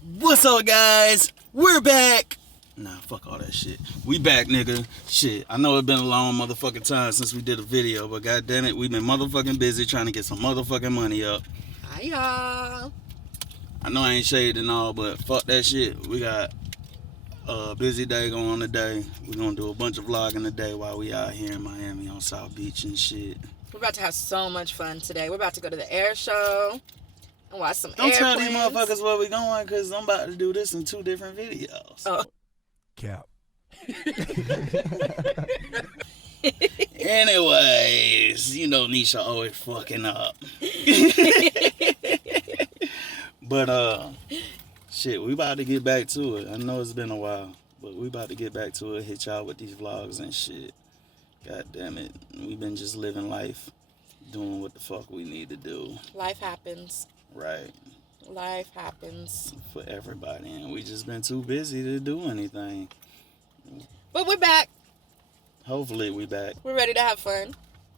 What's up, guys? We're back. Nah, fuck all that shit. We back, nigga. Shit, I know it's been a long motherfucking time since we did a video, but goddamn it, we've been motherfucking busy trying to get some motherfucking money up. Hi, y'all. I know I ain't shaded and all, but fuck that shit. We got a busy day going on today. We're gonna do a bunch of vlogging today while we out here in Miami on South Beach and shit. We're about to have so much fun today. We're about to go to the air show and watch some Don't tell airplanes. these motherfuckers where we going, because I'm about to do this in 2 different videos. Oh. Cap. Anyways, you know Neesha always fucking up. But shit, we about to get back to it. I know it's been a while, but we about to get back to it. Hit y'all with these vlogs and shit. God damn it, we've been just living life, doing what the fuck we need to do. Life happens. Right. Life happens. For everybody, and we just been too busy to do anything. But we're back. Hopefully we back. We're ready to have fun.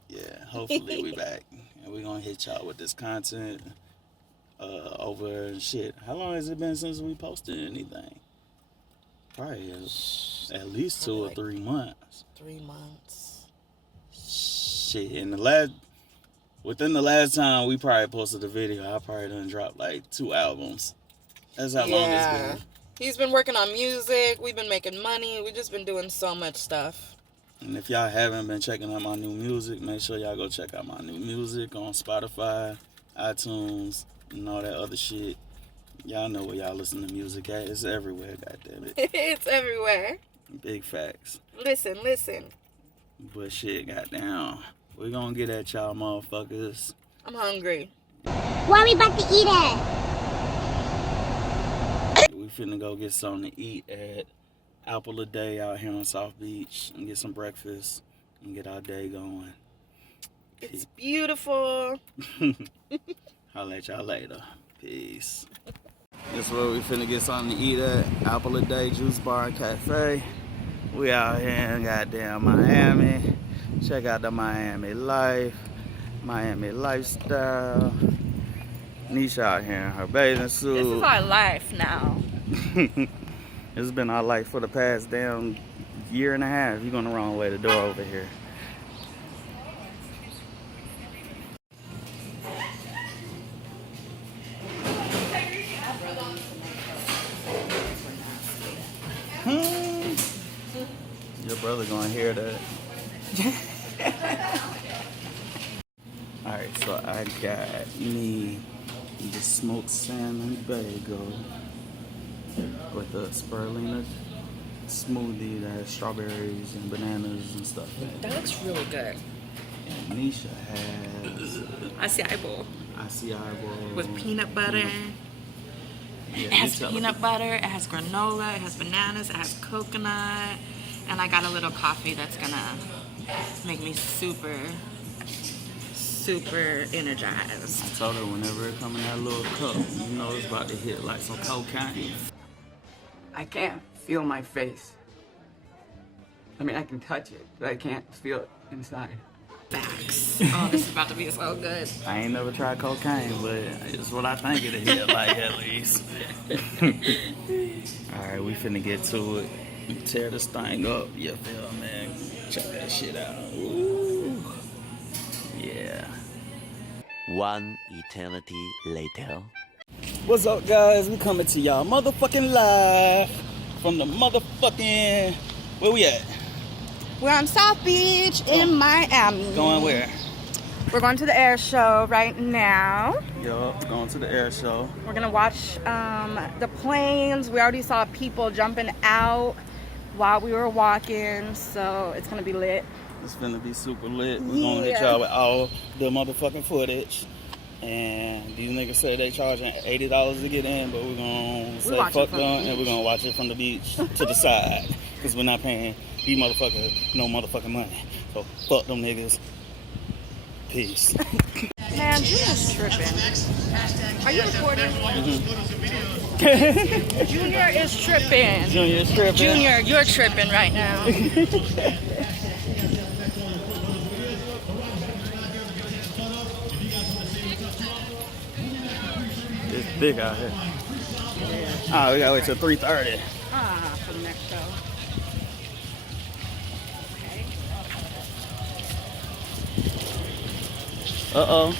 Yeah, hopefully we back. And we're gonna hit y'all with this content over shit. How long has it been since we posted anything? Probably at least 2 or 3 months. 3 months. Shit, within the last time we probably posted a video, I probably done dropped like 2 albums. That's how long it's been. He's been working on music. We've been making money. We've just been doing so much stuff. And if y'all haven't been checking out my new music, make sure y'all go check out my new music on Spotify, iTunes, and all that other shit. Y'all know where y'all listen to music at. It's everywhere, goddammit. It's everywhere. Big facts. Listen. But shit, goddamn. We gonna get at y'all motherfuckers. I'm hungry. Where are we about to eat at? We finna go get something to eat at Apple a Day out here on South Beach and get some breakfast and get our day going. It's beautiful. I'll at y'all later. Peace. This is where we finna get something to eat at. Apple a Day Juice Bar and Cafe. We out here in goddamn Miami. Check out the Miami life. Miami lifestyle. Neesha out here in her bathing suit. This is our life now. It's been our life for the past damn year and a half. You're going the wrong way, the door over here. Your brother gonna hear that. Alright, so I got me the smoked salmon bagel with a spirulina smoothie that has strawberries and bananas and stuff in it. That looks really good. And Neesha has Acai bowl. acai bowl With peanut butter. Yeah, It has peanut butter, it has granola, it has bananas, it has coconut, and I got a little coffee that's gonna make me super energized. I told her whenever it come in that little cup, you know it's about to hit like some cocaine. I can't feel my face. I mean, I can touch it, but I can't feel it inside. Facts. Oh, this is about to be so good. I ain't never tried cocaine, but it's what I think it hit like at least. Alright, we finna get to it. Tear this thing up, you feel me? Check that shit out. Ooh. Yeah. One eternity later. What's up, guys? We coming to y'all motherfucking live from the motherfucking... Where we at? We're on South Beach in Miami. Going where? We're going to the air show right now. Yup, going to the air show. We're gonna watch the planes. We already saw people jumping out while we were walking, so it's gonna be lit. It's gonna be super lit. We're gonna hit y'all with all the motherfucking footage. And these niggas say they charging $80 to get in, but we're gonna say fuck them and we're gonna watch it from the beach to the side. Because we're not paying these motherfuckers no motherfucking money. So fuck them niggas. Peace. Man, Junior's tripping. Are you recording? Junior is tripping. Junior's tripping. Junior, you're tripping right now. It's big out here. Oh, we gotta wait till 3:30. Ah, for the next show. Okay. Uh-oh.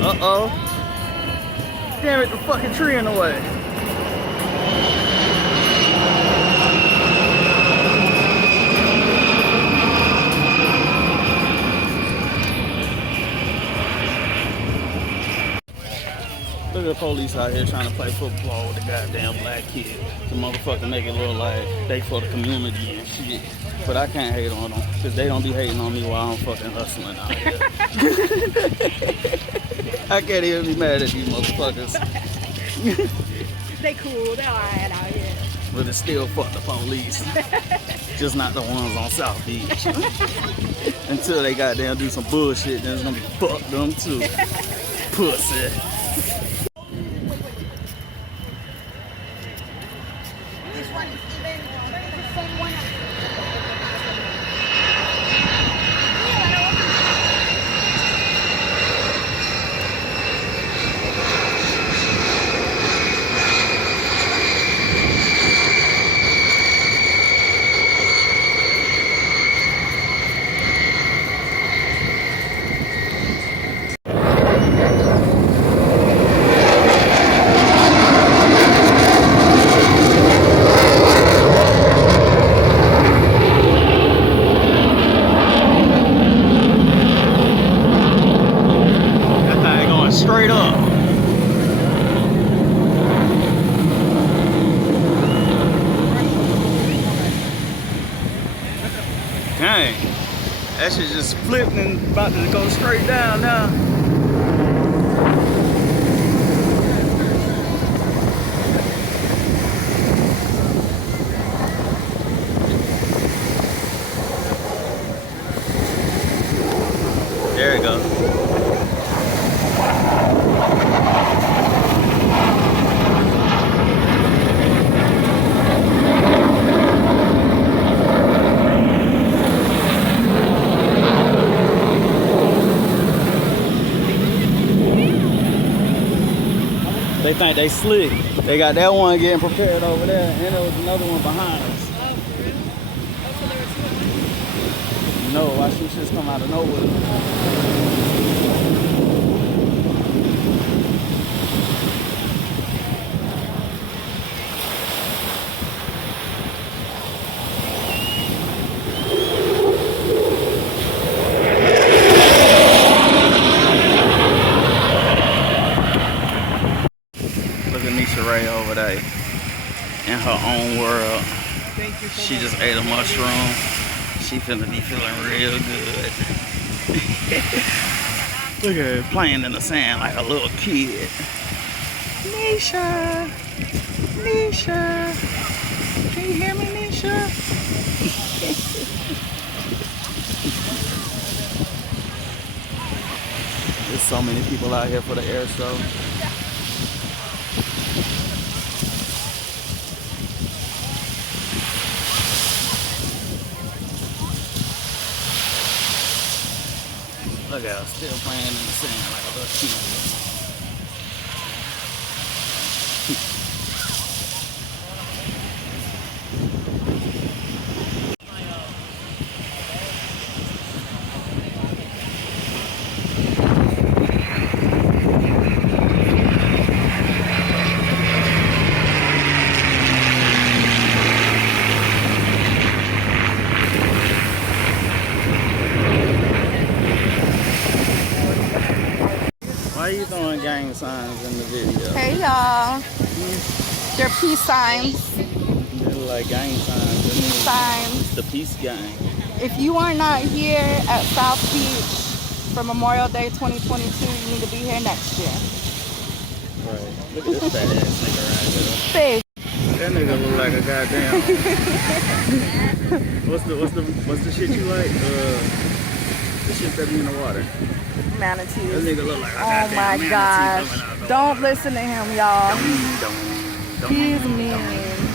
Uh-oh. Damn it, the fucking tree in the way. Look at the police out here trying to play football with the goddamn black kid. The motherfucker make it look like they for the community and shit. But I can't hate on them, because they don't be hating on me while I'm fucking hustling out here. I can't even be mad at these motherfuckers. They cool, they alright out here. But it's still fuck the police. Just not the ones on South Beach. Until they goddamn do some bullshit, then it's gonna be fuck them too. Pussy. This one is even the same one. Straight up. Dang. That shit just flipped and about to go straight down now. There you go. They think they slick. They got that one getting prepared over there, and there was another one behind us. Oh, for real? Oh, so there were two of them? No, why should just come out of nowhere? Look at Neesha Ray over there in her own world. Thank you so She much. just ate a mushroom. She finna be feeling real good. Look at her playing in the sand like a little kid. Neesha! Neesha! Can you hear me, Neesha? There's so many people out here for the air show. Look at her, still playing in the sand like a little kid. Why are you throwing gang signs in the video? Hey y'all. They're peace signs. They look like gang signs. That means Signs. it's the peace gang. If you are not here at South Beach for Memorial Day 2022, you need to be here next year. Right. Look at this fat ass nigga right Big. here. That nigga look like a goddamn. what's the shit you like? The shit that be in the water. Manatee. That nigga look like a Oh goddamn my manatee gosh. coming out the Don't water. listen to him, y'all. Don't. He's mean.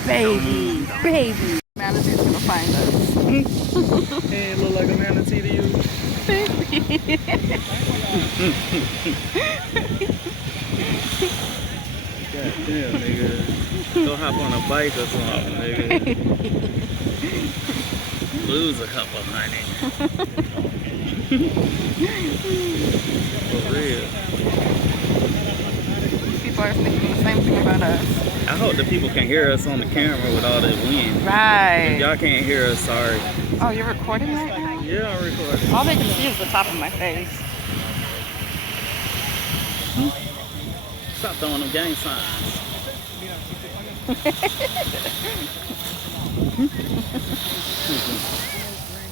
Baby. Baby. Manatee's gonna find us. He ain't look like a manatee to you. Goddamn, nigga. Go hop on a bike or something, nigga. Lose a couple hundred. For real. People are thinking the same thing about us. I hope the people can hear us on the camera with all that wind. If Right. y'all can't hear us, sorry. Oh, you're recording right now? Yeah, I'm recording. All they can see is the top of my face. Stop throwing them gang signs.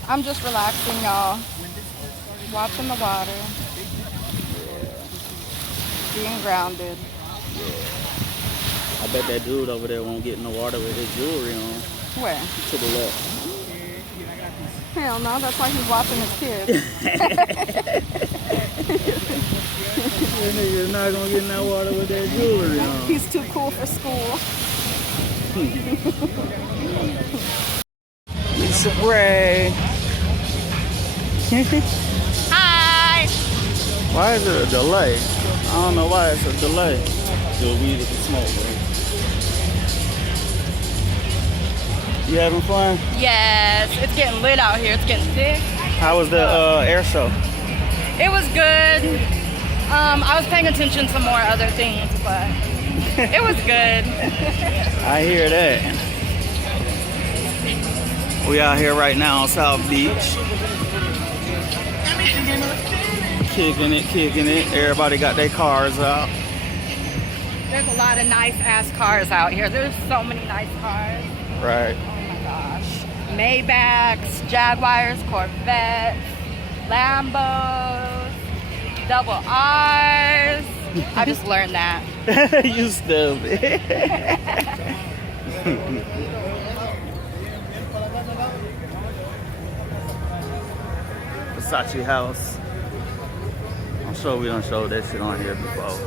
I'm just relaxing, y'all. Watching the water. Being grounded. I bet that dude over there won't get in the water with his jewelry on. Where? To the left. Hell no, that's why he's watching his kids. That nigga's not gonna get in that water with that jewelry on. He's too cool for school. Neesha Bray. Hi! Why is it a delay? I don't know why it's a delay. The weed is the smoke, bro. You having fun? Yes, it's getting lit out here. It's getting thick. How was the air show? It was good. I was paying attention to more other things, but it was good. I hear that. We out here right now on South Beach. Kicking it. Everybody got their cars out. There's a lot of nice ass cars out here. There's so many nice cars. Right. Oh my gosh. Maybachs, Jaguars, Corvettes, Lambos, double R's. I just learned that. You stupid. Versace house. I'm sure we done showed that shit on here before.